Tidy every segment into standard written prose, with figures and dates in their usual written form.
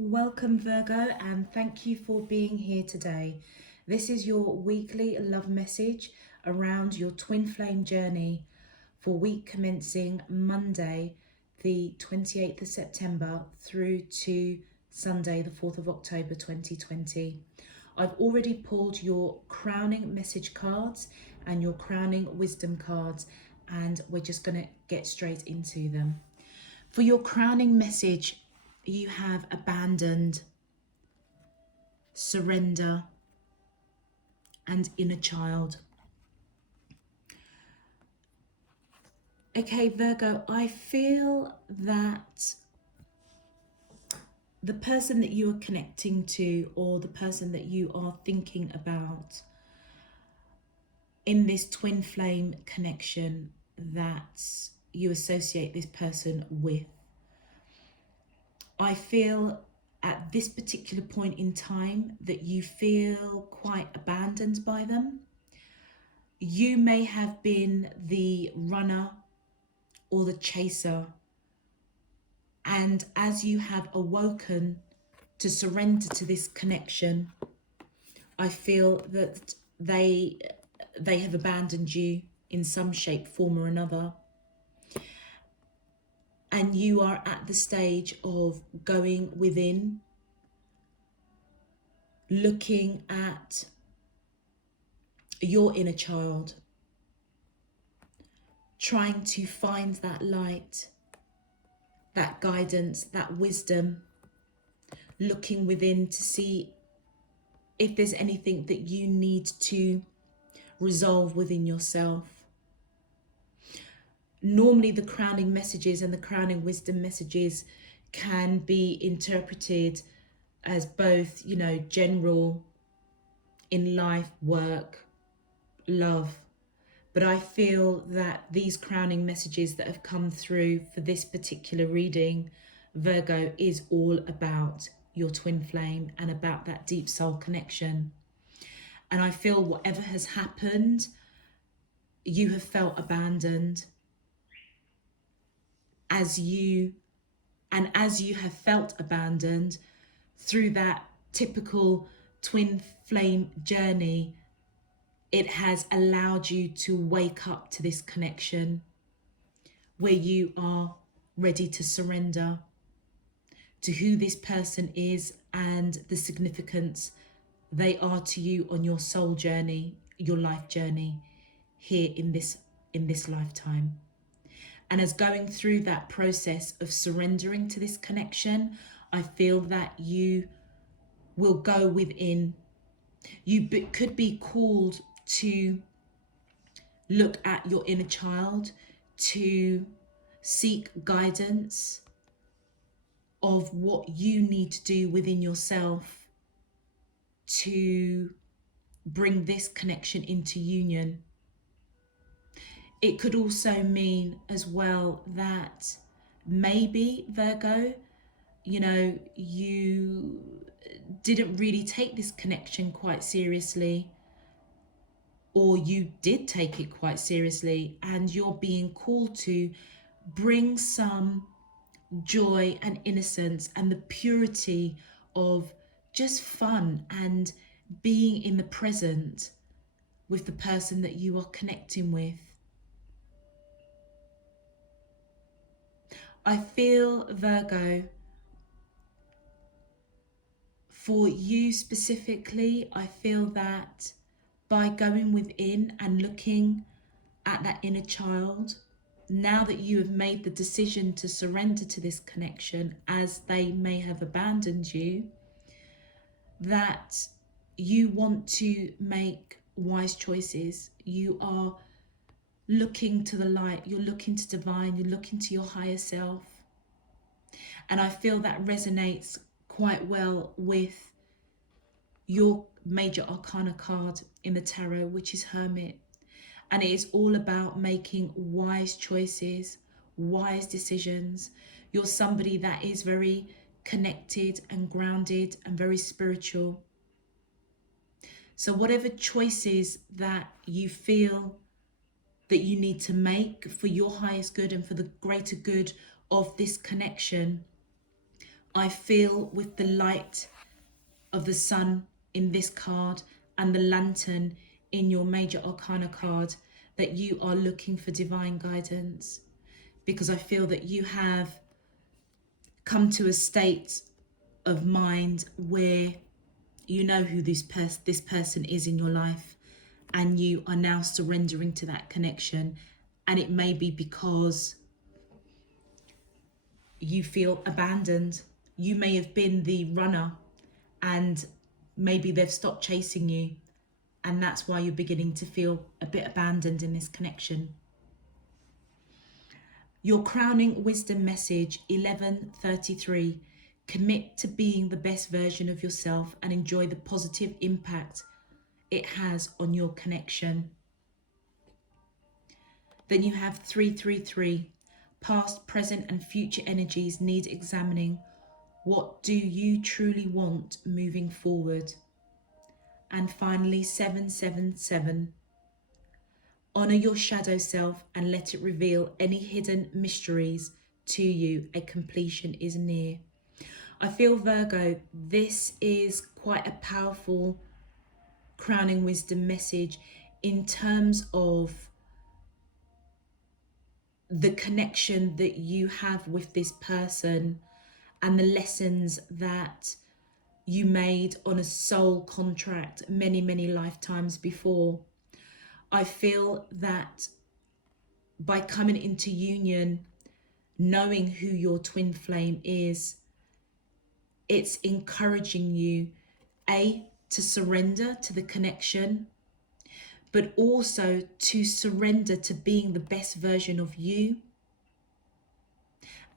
Welcome, Virgo, and thank you for being here today. This is your weekly love message around your twin flame journey for week commencing Monday, the 28th of September through to Sunday, the 4th of October 2020. I've already pulled your crowning message cards and your crowning wisdom cards, and we're just going to get straight into them. For your crowning message, you have abandoned, surrender, and inner child. Okay, Virgo, I feel that the person that you are connecting to, or the person that you are thinking about in this twin flame connection that you associate this person with, I feel at this particular point in time that you feel quite abandoned by them. You may have been the runner or the chaser, and as you have awoken to surrender to this connection, I feel that they have abandoned you in some shape, form or another. And you are at the stage of going within, looking at your inner child, trying to find that light, that guidance, that wisdom, looking within to see if there's anything that you need to resolve within yourself. Normally the crowning messages and the crowning wisdom messages can be interpreted as both, general in life, work, love. But I feel that these crowning messages that have come through for this particular reading, Virgo, is all about your twin flame and about that deep soul connection. And I feel whatever has happened, you have felt abandoned. As you have felt abandoned through that typical twin flame journey, it has allowed you to wake up to this connection where you are ready to surrender to who this person is and the significance they are to you on your soul journey, your life journey here in this lifetime. And as going through that process of surrendering to this connection, I feel that you will go within. You could be called to look at your inner child, to seek guidance of what you need to do within yourself to bring this connection into union. It could also mean as well that maybe, Virgo, you didn't really take this connection quite seriously, or you did take it quite seriously, and you're being called to bring some joy and innocence and the purity of just fun and being in the present with the person that you are connecting with. I feel, Virgo, for you specifically, I feel that by going within and looking at that inner child, now that you have made the decision to surrender to this connection, as they may have abandoned you, that you want to make wise choices. You are looking to the light, you're looking to divine, you're looking to your higher self. And I feel that resonates quite well with your major arcana card in the tarot, which is Hermit. And it is all about making wise choices, wise decisions. You're somebody that is very connected and grounded and very spiritual. So whatever choices that you feel that you need to make for your highest good and for the greater good of this connection, I feel with the light of the sun in this card and the lantern in your major arcana card that you are looking for divine guidance, because I feel that you have come to a state of mind where you know who this person is in your life, and you are now surrendering to that connection. And it may be because you feel abandoned. You may have been the runner and maybe they've stopped chasing you, and that's why you're beginning to feel a bit abandoned in this connection. Your crowning wisdom message 1133: commit to being the best version of yourself and enjoy the positive impact it has on your connection. Then you have 333: past, present and future energies need examining. What do you truly want moving forward? And finally 777: honor your shadow self and let it reveal any hidden mysteries to you. A completion is near. I feel, Virgo, this is quite a powerful crowning wisdom message in terms of the connection that you have with this person and the lessons that you made on a soul contract many lifetimes before. I feel that by coming into union, knowing who your twin flame is, it's encouraging you, to surrender to the connection, but also to surrender to being the best version of you.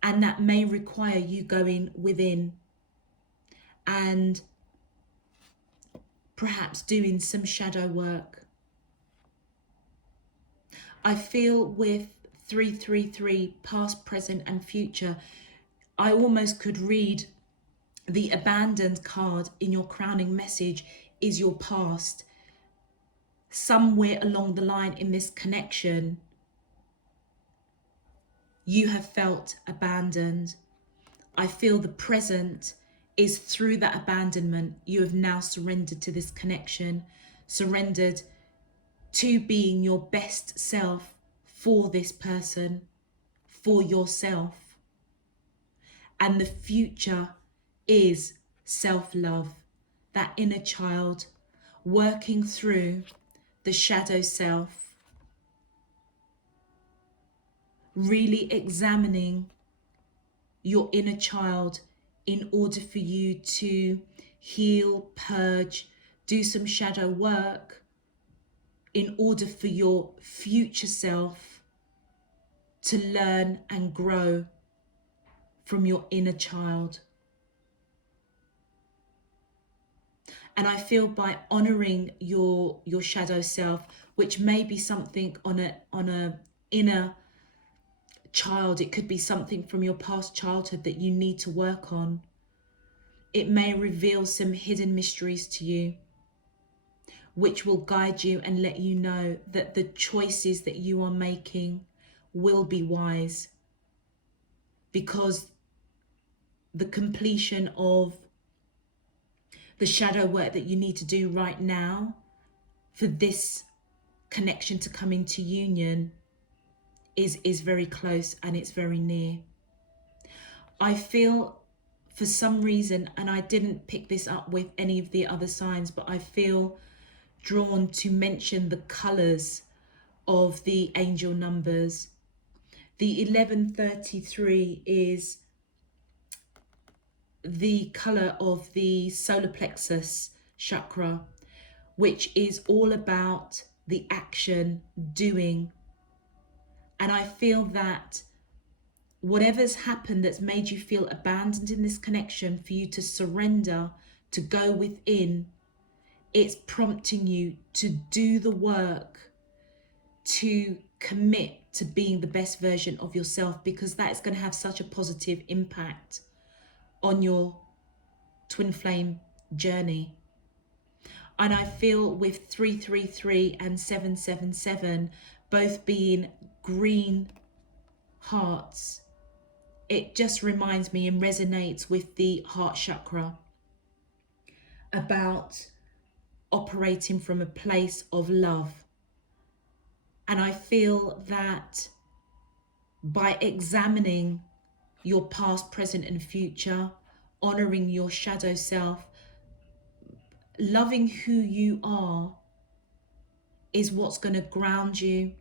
And that may require you going within and perhaps doing some shadow work. I feel with 333, past, present and future, I almost could read the abandoned card in your crowning message is your past. Somewhere along the line in this connection, you have felt abandoned. I feel the present is through that abandonment, you have now surrendered to this connection, surrendered to being your best self for this person, for yourself. And the future is self-love, that inner child working through the shadow self, really examining your inner child in order for you to heal, purge, do some shadow work in order for your future self to learn and grow from your inner child. And I feel by honoring your shadow self, which may be something on a inner child, it could be something from your past childhood that you need to work on. It may reveal some hidden mysteries to you, which will guide you and let you know that the choices that you are making will be wise, because the completion of the shadow work that you need to do right now for this connection to come into union is very close and it's very near. I feel for some reason, and I didn't pick this up with any of the other signs, but I feel drawn to mention the colors of the angel numbers. The 1133 is the color of the solar plexus chakra, which is all about the action, doing. And I feel that whatever's happened that's made you feel abandoned in this connection, for you to surrender, to go within, it's prompting you to do the work, to commit to being the best version of yourself, because that is going to have such a positive impact on your twin flame journey. And I feel with 333 and 777 both being green hearts, it just reminds me and resonates with the heart chakra about operating from a place of love. And I feel that by examining your past, present, and future, honoring your shadow self, loving who you are is what's going to ground you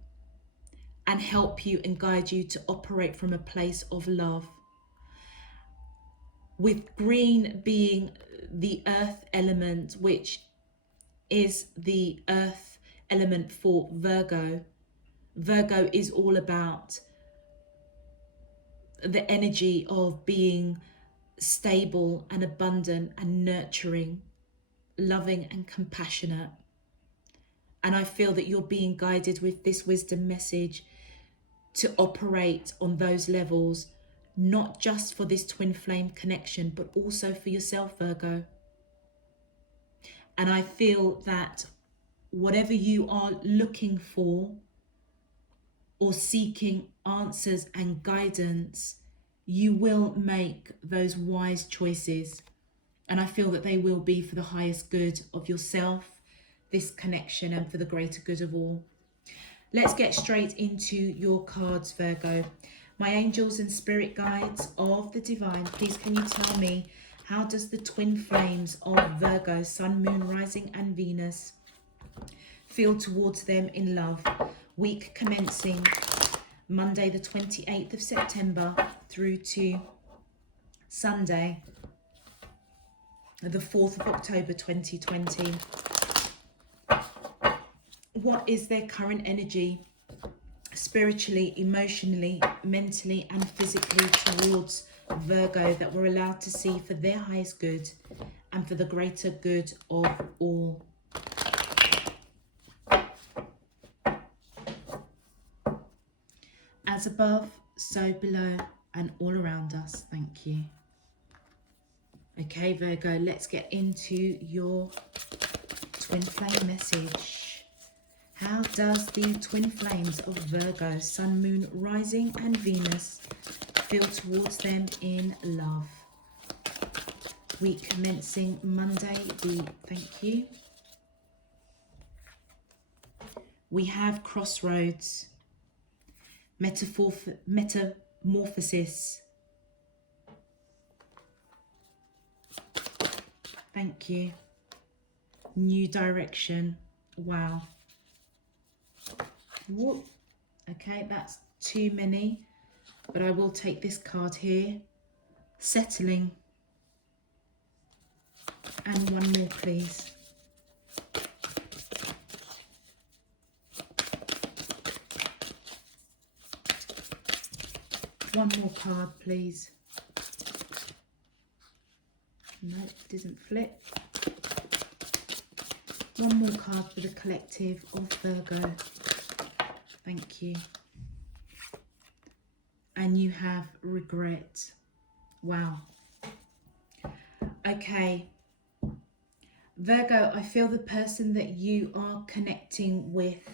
and help you and guide you to operate from a place of love. With green being the earth element, which is the earth element for Virgo. Virgo is all about the energy of being stable and abundant and nurturing, loving and compassionate. And I feel that you're being guided with this wisdom message to operate on those levels, not just for this twin flame connection, but also for yourself, Virgo. And I feel that whatever you are looking for or seeking answers and guidance, you will make those wise choices. And I feel that they will be for the highest good of yourself, this connection, and for the greater good of all. Let's get straight into your cards, Virgo. My angels and spirit guides of the divine, please can you tell me, how does the twin flames of Virgo, Sun, Moon, Rising and Venus feel towards them in love? Week commencing Monday the 28th of September through to Sunday the 4th of October 2020. What is their current energy, spiritually, emotionally, mentally and physically towards Virgo, that we're allowed to see for their highest good and for the greater good of all? As above, so below and all around us. Thank you. Okay, Virgo, let's get into your twin flame message. How does the twin flames of Virgo, Sun, Moon, Rising and Venus feel towards them in love? Week commencing Monday thank you. We have crossroads, metamorphosis. Thank you. New direction. Wow. Whoop. Okay, that's too many, but I will take this card here. Settling. And one more, please. One more card, please. No, it didn't flip. One more card for the collective of Virgo. Thank you. And you have regret. Wow. Okay. Virgo, I feel the person that you are connecting with,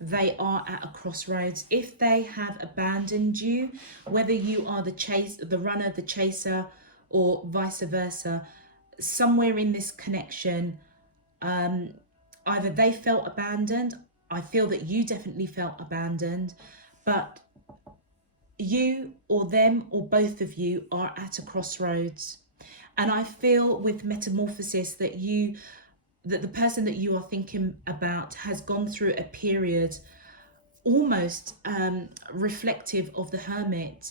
they are at a crossroads. If they have abandoned you, whether you are the runner, the chaser, or vice versa, somewhere in this connection, either they felt abandoned. I feel that you definitely felt abandoned, but you or them or both of you are at a crossroads. And I feel with metamorphosis that the person that you are thinking about has gone through a period almost reflective of the Hermit,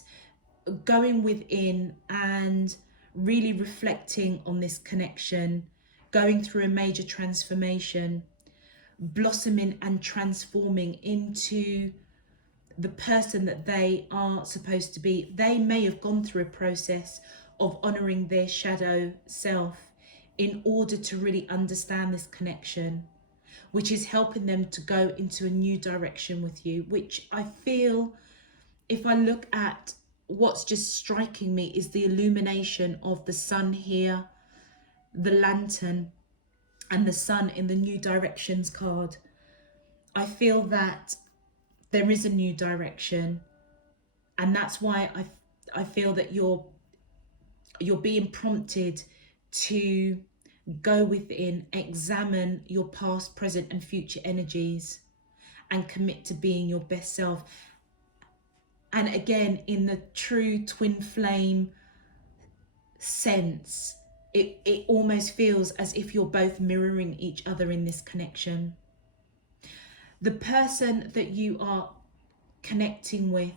going within and really reflecting on this connection, going through a major transformation, blossoming and transforming into the person that they are supposed to be. They may have gone through a process of honoring their shadow self in order to really understand this connection, which is helping them to go into a new direction with you, which I feel, if I look at what's just striking me, is the illumination of the sun here, the lantern, and the sun in the new directions card. I feel that there is a new direction, and that's why I feel that you're being prompted to go within, examine your past, present, and future energies, and commit to being your best self. And again, in the true twin flame sense, it almost feels as if you're both mirroring each other in this connection. The person that you are connecting with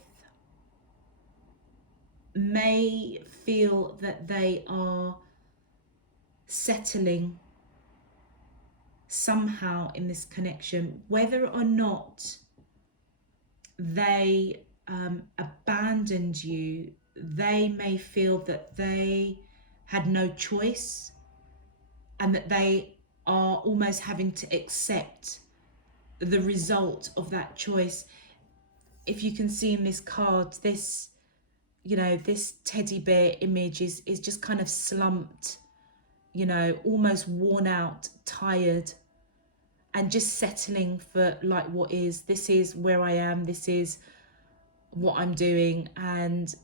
may feel that they are settling somehow in this connection, whether or not they abandoned you. They may feel that they had no choice and that they are almost having to accept the result of that choice. If you can see in this card, this, you know, this teddy bear image is just kind of slumped, you know, almost worn out, tired, and just settling for like what is. This is where I am, this is what I'm doing, and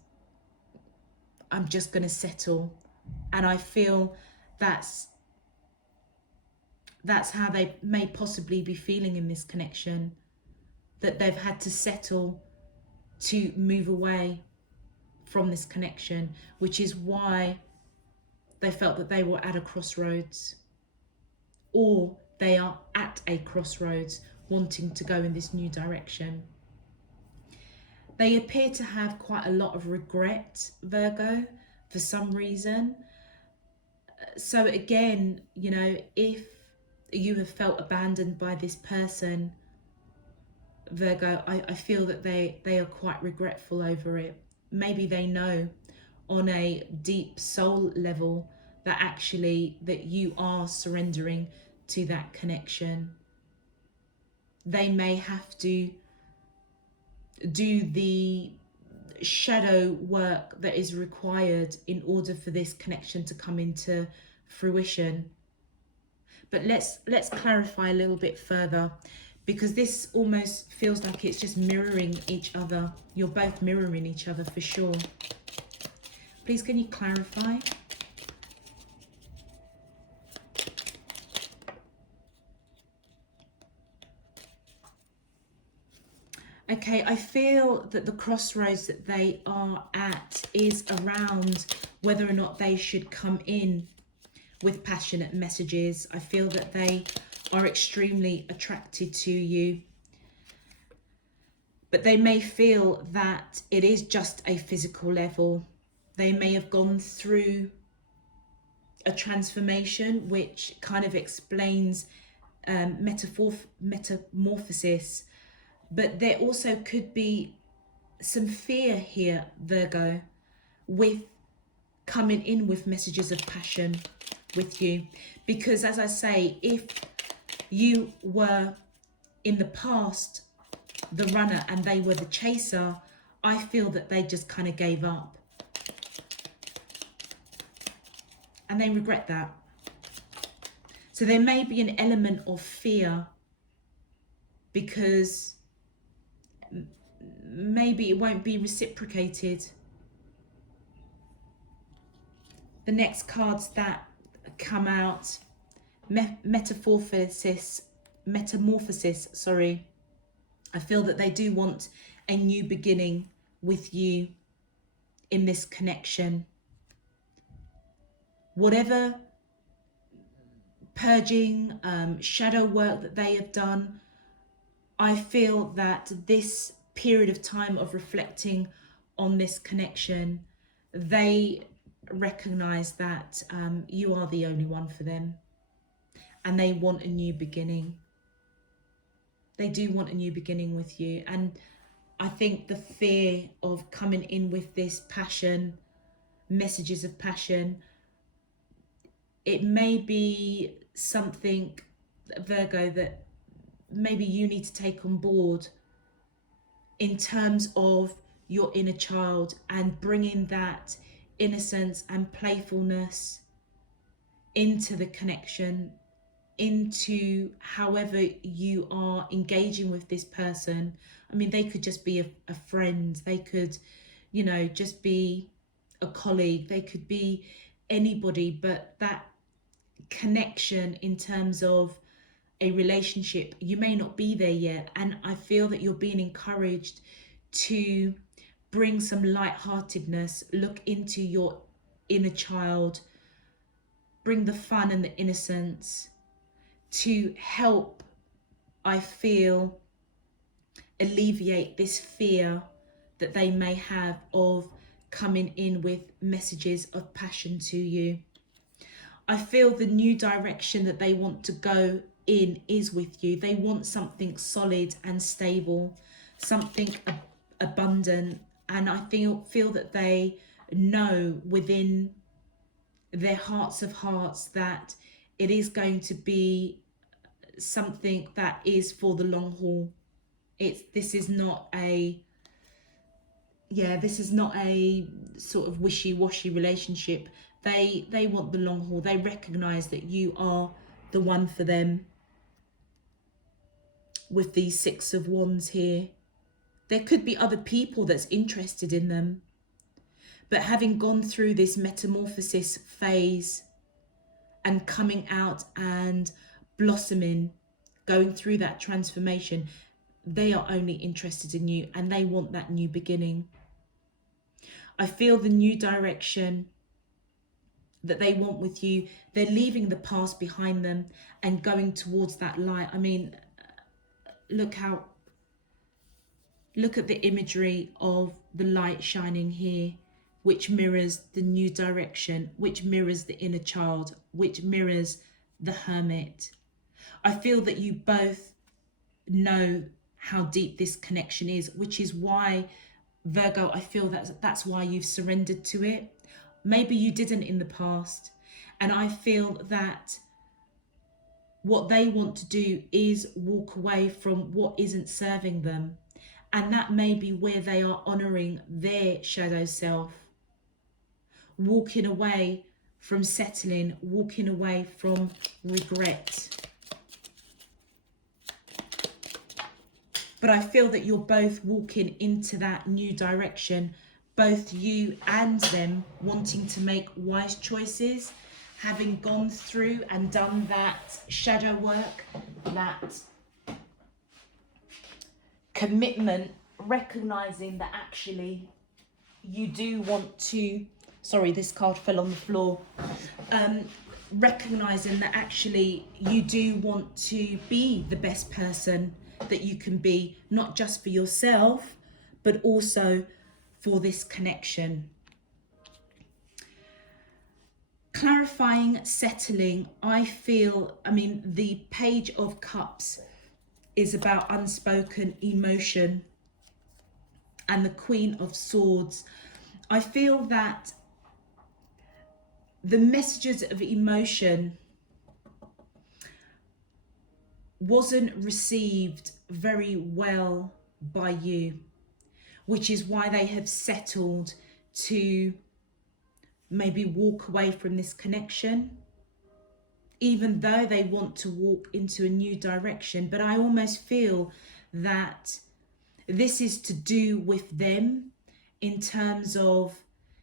I'm just going to settle. And I feel that's how they may possibly be feeling in this connection, that they've had to settle to move away from this connection, which is why they felt that they were at a crossroads, or they are at a crossroads wanting to go in this new direction. They appear to have quite a lot of regret, Virgo, for some reason. So again, you know, if you have felt abandoned by this person, Virgo, I feel that they are quite regretful over it. Maybe they know on a deep soul level that actually that you are surrendering to that connection. They may have to do the shadow work that is required in order for this connection to come into fruition. But let's clarify a little bit further, because this almost feels like it's just mirroring each other. You're both mirroring each other for sure. Please, can you clarify? Okay, I feel that the crossroads that they are at is around whether or not they should come in with passionate messages. I feel that they are extremely attracted to you, but they may feel that it is just a physical level. They may have gone through a transformation, which kind of explains metamorphosis. But there also could be some fear here, Virgo, with coming in with messages of passion with you. Because as I say, if you were in the past the runner and they were the chaser, I feel that they just kind of gave up. And they regret that. So there may be an element of fear, because maybe it won't be reciprocated. The next cards that come out, metamorphosis, sorry. I feel that they do want a new beginning with you in this connection. Whatever purging, shadow work that they have done, I feel that this period of time of reflecting on this connection, they recognize that you are the only one for them, and they want a new beginning. They do want a new beginning with you. And I think the fear of coming in with this passion, messages of passion, it may be something, Virgo, that maybe you need to take on board in terms of your inner child and bringing that innocence and playfulness into the connection, into however you are engaging with this person. I mean, they could just be a friend. They could you know, just be a colleague. They could be anybody, but that connection in terms of a relationship, you may not be there yet. And I feel that you're being encouraged to bring some lightheartedness, look into your inner child, bring the fun and the innocence to help, I feel, alleviate this fear that they may have of coming in with messages of passion to you. I feel the new direction that they want to go in is with you. They want something solid and stable, something abundant, and I feel that they know within their hearts of hearts that it is going to be something that is for the long haul. This is not a sort of wishy-washy relationship. They want the long haul. They recognize that you are the one for them. With these Six of Wands here, there could be other people that's interested in them, but having gone through this metamorphosis phase and coming out and blossoming, going through that transformation, they are only interested in you and they want that new beginning. I feel the new direction that they want with you, they're leaving the past behind them and going towards that light. I mean, look at the imagery of the light shining here, which mirrors the new direction, which mirrors the inner child, which mirrors the hermit. I feel that you both know how deep this connection is, which is why, Virgo, I feel that's why you've surrendered to it. Maybe you didn't in the past. And I feel that what they want to do is walk away from what isn't serving them. And that may be where they are honoring their shadow self, walking away from settling, walking away from regret. But I feel that you're both walking into that new direction, both you and them wanting to make wise choices, having gone through and done that shadow work, that commitment, recognizing that actually you do want to, sorry, this card fell on the floor, recognizing that actually you do want to be the best person that you can be, not just for yourself, but also for this connection. Clarifying, settling, I feel, I mean, the Page of Cups is about unspoken emotion, and the Queen of Swords. I feel that the messages of emotion wasn't received very well by you, which is why they have settled to maybe walk away from this connection, even though they want to walk into a new direction. But I almost feel that this is to do with them in terms of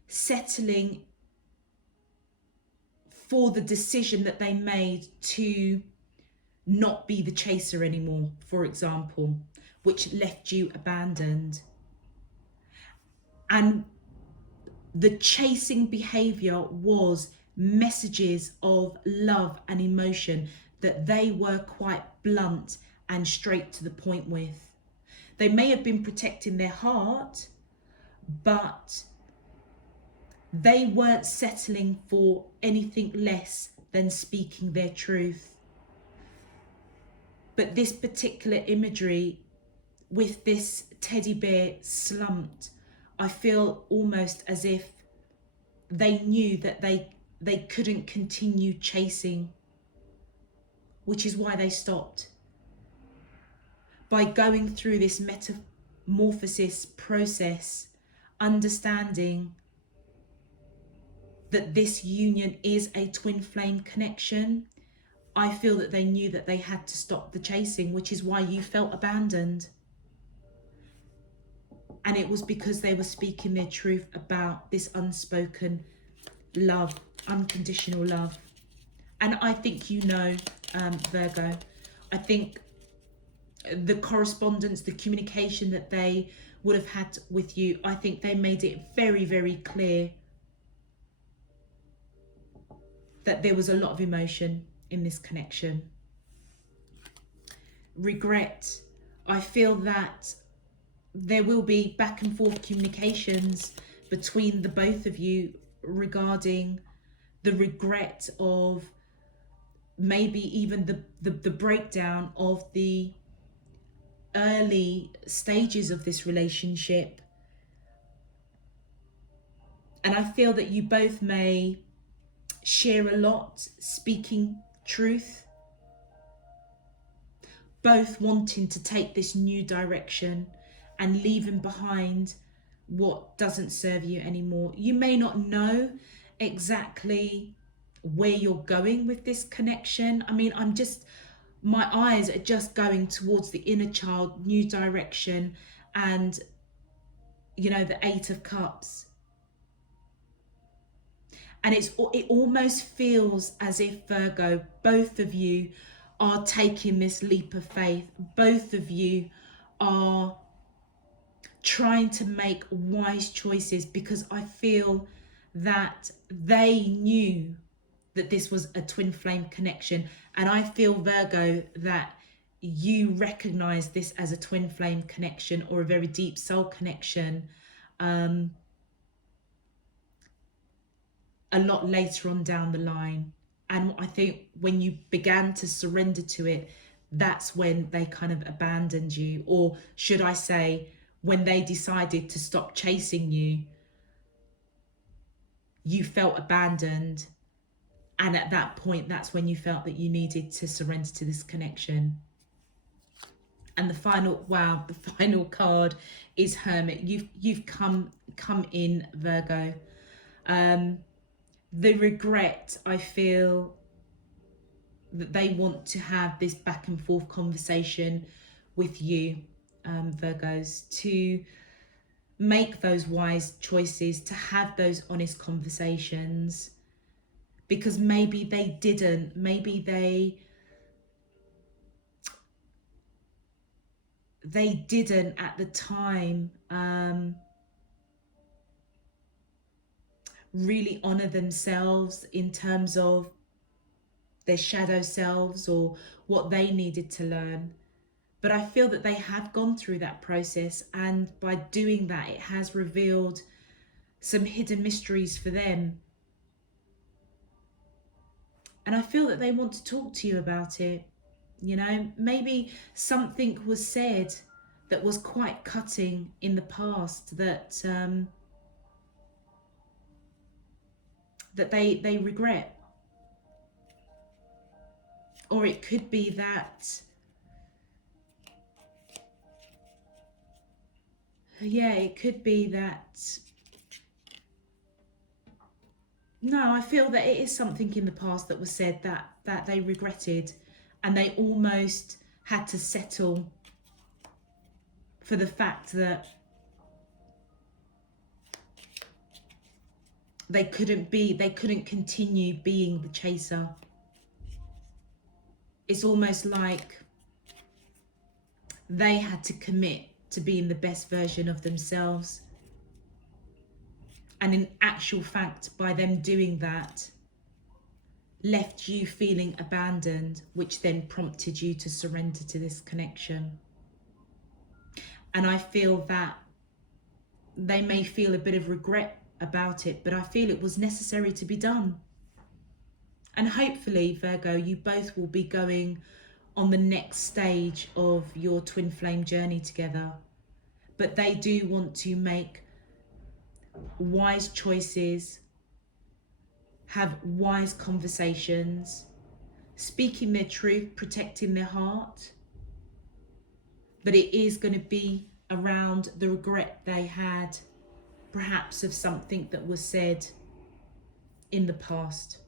settling for the decision that they made to not be the chaser anymore, for example, which left you abandoned. And the chasing behavior was messages of love and emotion that they were quite blunt and straight to the point with. They may have been protecting their heart, but they weren't settling for anything less than speaking their truth. But this particular imagery with this teddy bear slumped, I feel almost as if they knew that they couldn't continue chasing, which is why they stopped. By going through this metamorphosis process, understanding that this union is a twin flame connection, I feel that they knew that they had to stop the chasing, which is why you felt abandoned. And it was because they were speaking their truth about this unspoken love, unconditional love. And I think you know, Virgo, I think the correspondence, the communication that they would have had with you, I think they made it very, very clear that there was a lot of emotion in this connection. Regret, I feel that there will be back and forth communications between the both of you regarding the regret of maybe even the breakdown of the early stages of this relationship. And I feel that you both may share a lot, speaking truth, both wanting to take this new direction and leaving behind what doesn't serve you anymore. You may not know exactly where you're going with this connection. I mean, my eyes are just going towards the inner child, new direction, and the Eight of Cups. And it almost feels as if, Virgo, both of you are taking this leap of faith. Both of you are trying to make wise choices, because I feel that they knew that this was a twin flame connection. And I feel, Virgo, that you recognize this as a twin flame connection or a very deep soul connection a lot later on down the line. And I think when you began to surrender to it, that's when they kind of abandoned you. Or should I say, when they decided to stop chasing you, you felt abandoned. And at that point, that's when you felt that you needed to surrender to this connection. And the final card is Hermit. You've come in, Virgo. The regret, I feel that they want to have this back and forth conversation with you, Virgos, to make those wise choices, to have those honest conversations, because maybe they didn't, maybe they didn't at the time really honor themselves in terms of their shadow selves or what they needed to learn. But I feel that they have gone through that process, and by doing that, it has revealed some hidden mysteries for them. And I feel that they want to talk to you about it. Maybe something was said that was quite cutting in the past that they regret. Or it could be that, it could be that, no, I feel that it is something in the past that was said that they regretted, and they almost had to settle for the fact that they couldn't continue being the chaser. It's almost like they had to commit to being the best version of themselves. And in actual fact, by them doing that, left you feeling abandoned, which then prompted you to surrender to this connection. And I feel that they may feel a bit of regret about it, but I feel it was necessary to be done. And hopefully, Virgo, you both will be going on the next stage of your twin flame journey together. But they do want to make wise choices, have wise conversations, speaking their truth, protecting their heart. But it is going to be around the regret they had, perhaps of something that was said in the past.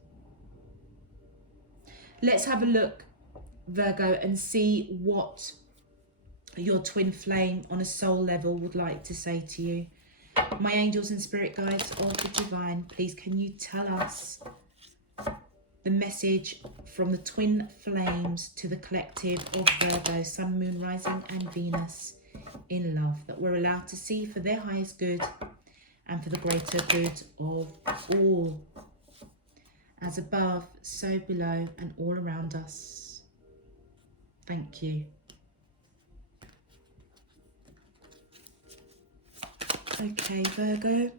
Let's have a look, Virgo, and see what your twin flame on a soul level would like to say to you. My angels and spirit guides of the divine, please can you tell us the message from the twin flames to the collective of Virgo, Sun, Moon, Rising and Venus in love, that we're allowed to see for their highest good and for the greater good of all, as above, so below and all around us. Thank you. Okay, Virgo.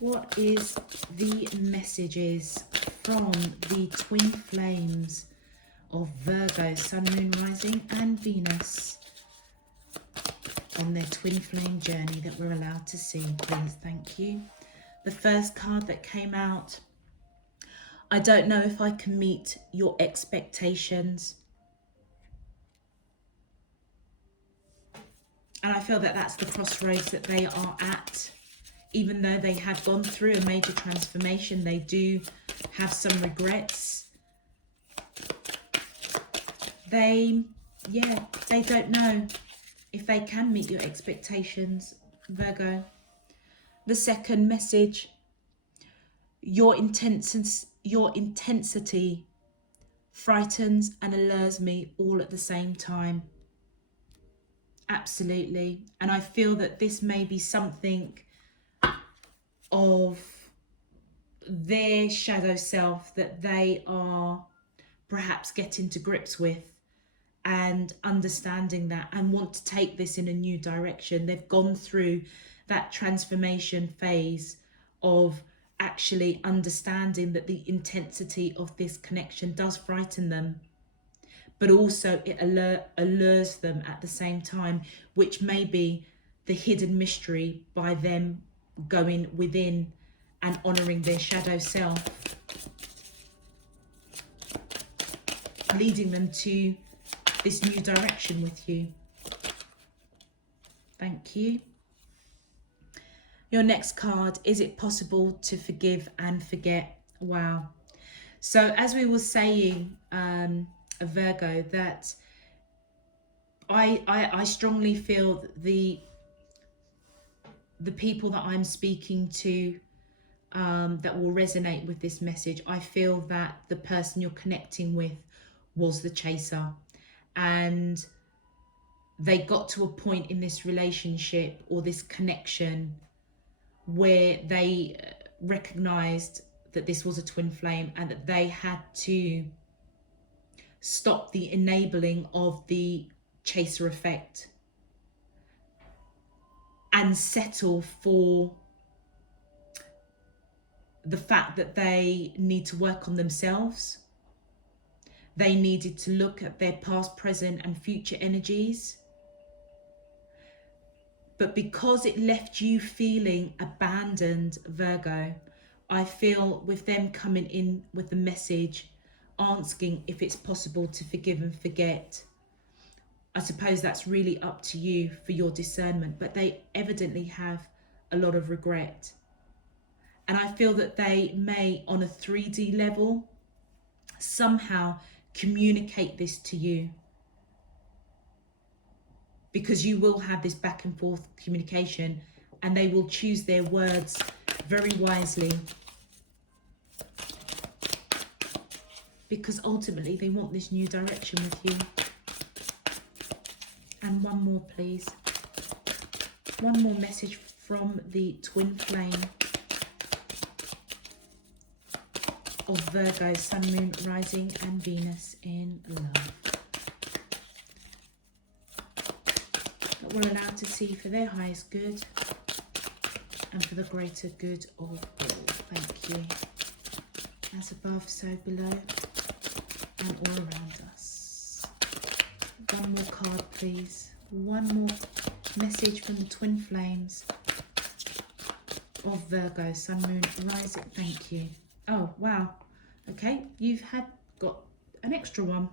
What is the messages from the twin flames of Virgo, Sun, Moon, Rising and Venus on their twin flame journey that we're allowed to see, please? Thank you. The first card that came out, I don't know if I can meet your expectations. And I feel that that's the crossroads that they are at. Even though they have gone through a major transformation, they do have some regrets. They don't know if they can meet your expectations, Virgo. The second message, your intensity frightens and allures me all at the same time. Absolutely. And I feel that this may be something of their shadow self that they are perhaps getting to grips with and understanding that, and want to take this in a new direction. They've gone through that transformation phase of actually understanding that the intensity of this connection does frighten them, but also it allures them at the same time, which may be the hidden mystery by them going within and honouring their shadow self, leading them to this new direction with you. Thank you. Your next card, is it possible to forgive and forget? Wow. So as we were saying, Virgo, that I strongly feel the people that I'm speaking to that will resonate with this message, I feel that the person you're connecting with was the chaser, and they got to a point in this relationship or this connection where they recognized that this was a twin flame and that they had to stop the enabling of the chaser effect and settle for the fact that they need to work on themselves. They needed to look at their past, present and future energies. But because it left you feeling abandoned, Virgo, I feel with them coming in with the message asking if it's possible to forgive and forget, I suppose that's really up to you for your discernment, but they evidently have a lot of regret. And I feel that they may, on a 3D level, somehow communicate this to you, because you will have this back and forth communication and they will choose their words very wisely, because ultimately they want this new direction with you. And one more, please. One more message from the twin flame of Virgo, Sun, Moon, Rising and Venus in love, that we're allowed to see for their highest good and for the greater good of all. Thank you. As above, so below and all around us. One more card, please. One more message from the twin flames of Virgo, Sun, Moon, Rising. Thank you. Oh, wow. Okay, you've got an extra one.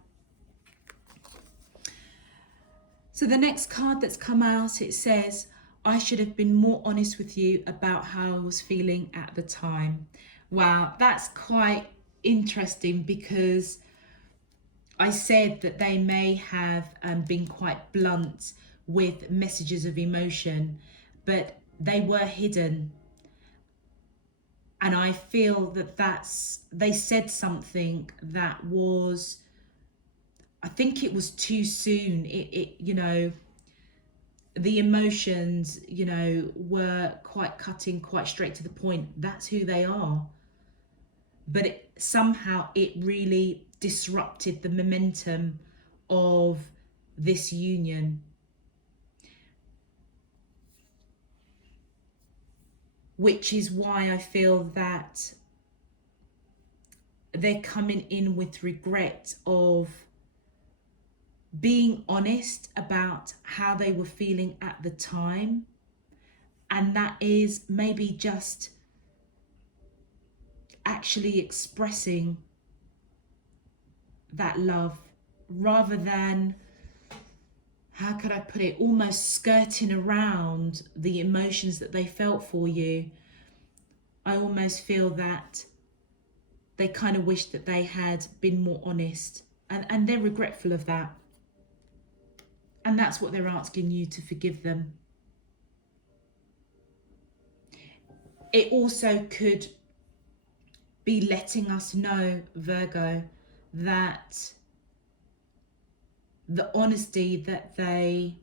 So the next card that's come out, it says, I should have been more honest with you about how I was feeling at the time. Wow, that's quite interesting, because I said that they may have been quite blunt with messages of emotion, but they were hidden. And I feel that they said something that was, I think it was too soon. The emotions, were quite cutting, quite straight to the point. That's who they are. But somehow it really disrupted the momentum of this union. Which is why I feel that they're coming in with regret of being honest about how they were feeling at the time. And that is maybe just actually expressing that love rather than, how could I put it, almost skirting around the emotions that they felt for you. I almost feel that they kind of wish that they had been more honest, and they're regretful of that. And that's what they're asking you to forgive them. It also could be letting us know, Virgo, that the honesty that they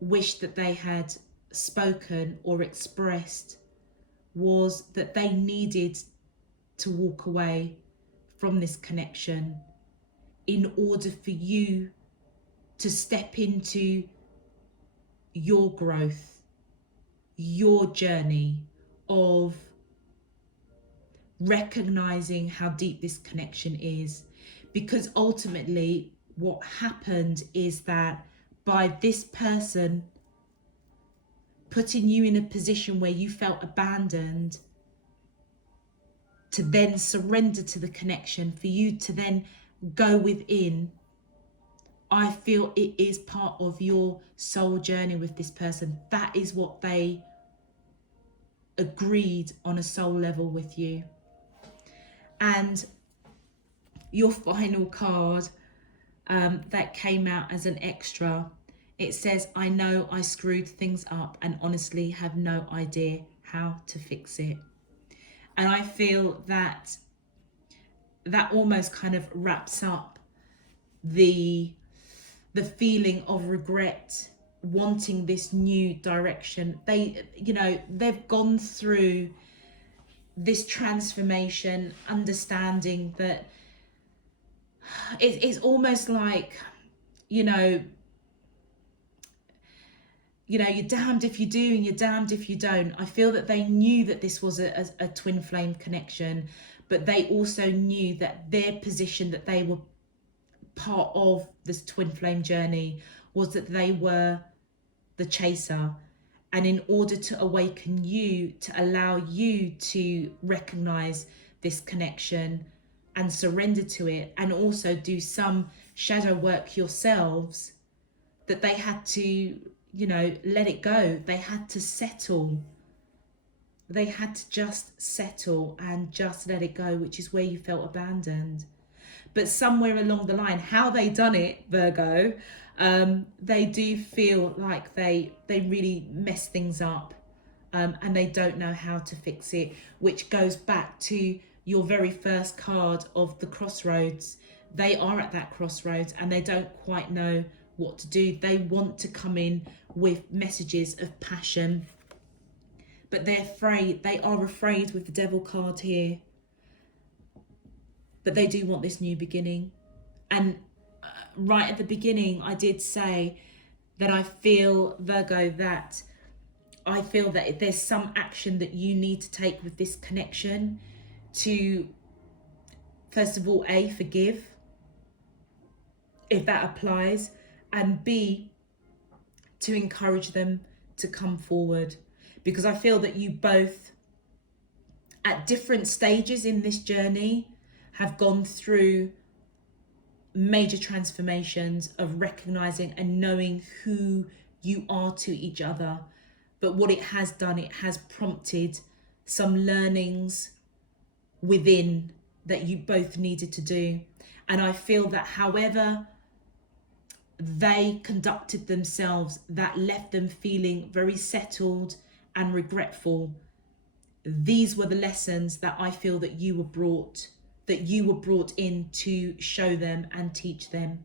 wish that they had spoken or expressed was that they needed to walk away from this connection in order for you to step into your growth, your journey of recognizing how deep this connection is. Because ultimately what happened is that by this person putting you in a position where you felt abandoned, to then surrender to the connection, for you to then go within, I feel it is part of your soul journey with this person. That is what they agreed on a soul level with you. And your final card that came out as an extra, it says, I know I screwed things up and honestly have no idea how to fix it. And I feel that almost kind of wraps up the feeling of regret, wanting this new direction. They've gone through this transformation, understanding that it's almost like, you're damned if you do and you're damned if you don't. I feel that they knew that this was a twin flame connection, but they also knew that their position, that they were part of this twin flame journey, was that they were the chaser. And in order to awaken you, to allow you to recognize this connection and surrender to it, and also do some shadow work yourselves, that they had to, let it go. They had to settle. They had to just settle and just let it go, which is where you felt abandoned. But somewhere along the line, how they done it, Virgo, they do feel like they really mess things up, and they don't know how to fix it, which goes back to your very first card of the crossroads. They are at that crossroads and they don't quite know what to do. They want to come in with messages of passion, but they're afraid. They are afraid with the devil card here. But they do want this new beginning. And right at the beginning, I did say that I feel, Virgo, that I feel that there's some action that you need to take with this connection to, first of all, A, forgive, if that applies, and B, to encourage them to come forward. Because I feel that you both, at different stages in this journey, have gone through major transformations of recognizing and knowing who you are to each other. But what it has done, it has prompted some learnings within that you both needed to do. And I feel that however they conducted themselves, that left them feeling very settled and regretful. These were the lessons that I feel that you were brought in to show them and teach them.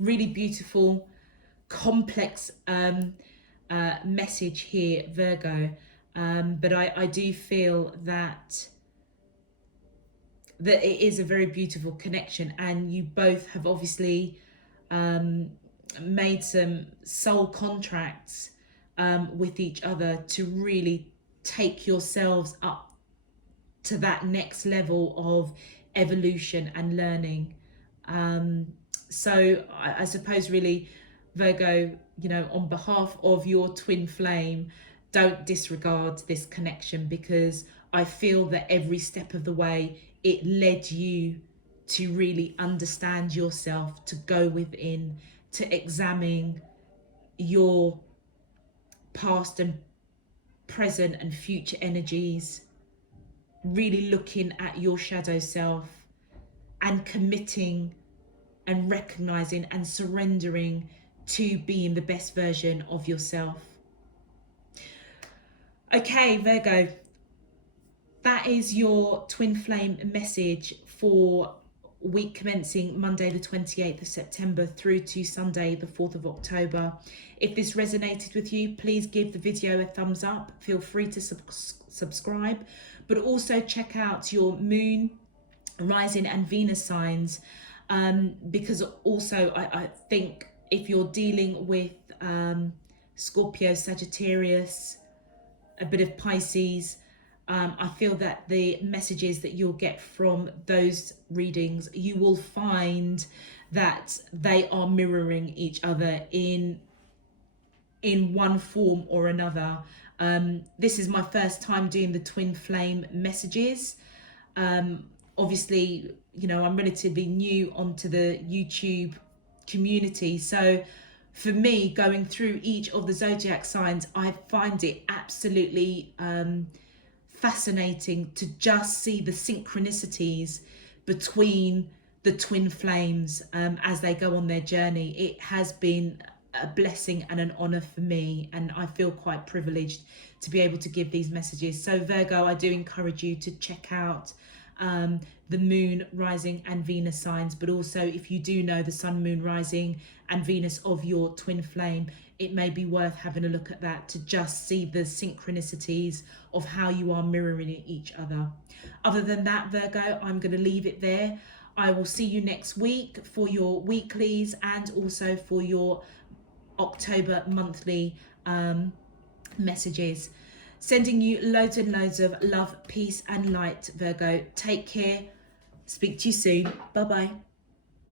Really beautiful, complex message here, Virgo. But I do feel that it is a very beautiful connection, and you both have obviously made some soul contracts with each other to really take yourselves up to that next level of evolution and learning. So I suppose really, Virgo, you know, on behalf of your twin flame, don't disregard this connection, because I feel that every step of the way it led you to really understand yourself, to go within, to examine your past and present and future energies, really looking at your shadow self and committing and recognizing and surrendering to being the best version of yourself. Okay, Virgo, that is your twin flame message for week commencing Monday the 28th of September through to Sunday the 4th of October. If this resonated with you, please give the video a thumbs up. Feel free to subscribe, but also check out your moon, rising and Venus signs, because also I think if you're dealing with Scorpio, Sagittarius, a bit of Pisces, I feel that the messages that you'll get from those readings, you will find that they are mirroring each other in one form or another. This is my first time doing the twin flame messages. Obviously, you know, I'm relatively new onto the YouTube community, so for me, going through each of the zodiac signs, I find it absolutely fascinating to just see the synchronicities between the twin flames as they go on their journey. It has been a blessing and an honor for me, and I feel quite privileged to be able to give these messages. So Virgo, I do encourage you to check out the moon, rising and Venus signs, but also if you do know the sun, moon, rising and Venus of your twin flame, it may be worth having a look at that to just see the synchronicities of how you are mirroring each other. Other than that, Virgo, I'm going to leave it there. I will see you next week for your weeklies and also for your October monthly messages. Sending you loads and loads of love, peace and light, Virgo. Take care. Speak to you soon. Bye-bye.